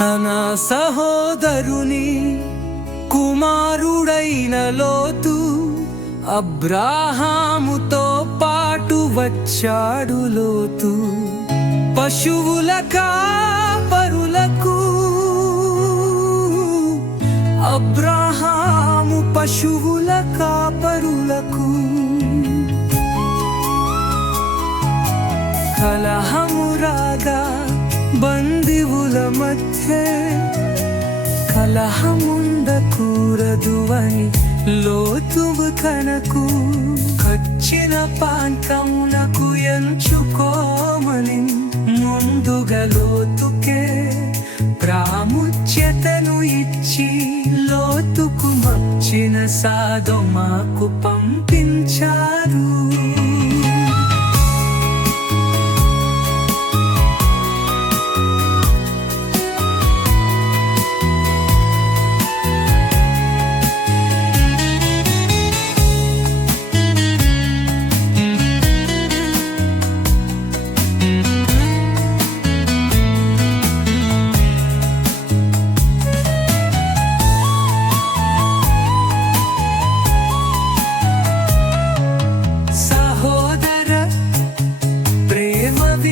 తన సహోదరుని కుమారుడైన లోతు అబ్రాహాముతో పాటు వచ్చాడు లోతు. పశువుల కాపరులకు అబ్రాహాము పశువుల కాపరులకు కలహము రాగా బందివుల మధ్య కలహముందకూరదు అని లోతువు కనకు కచ్చిన పాంతమునకు ఎంచుకోమని ముందుగా మచ్చిన సాధమాకు పంపించారు.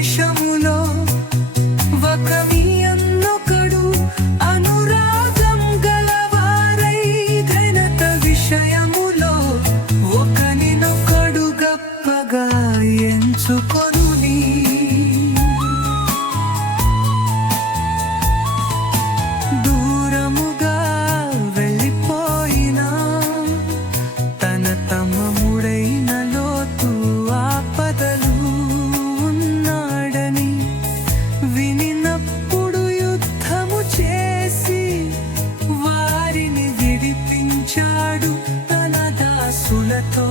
yaşamak వాడు తన దాసులతో.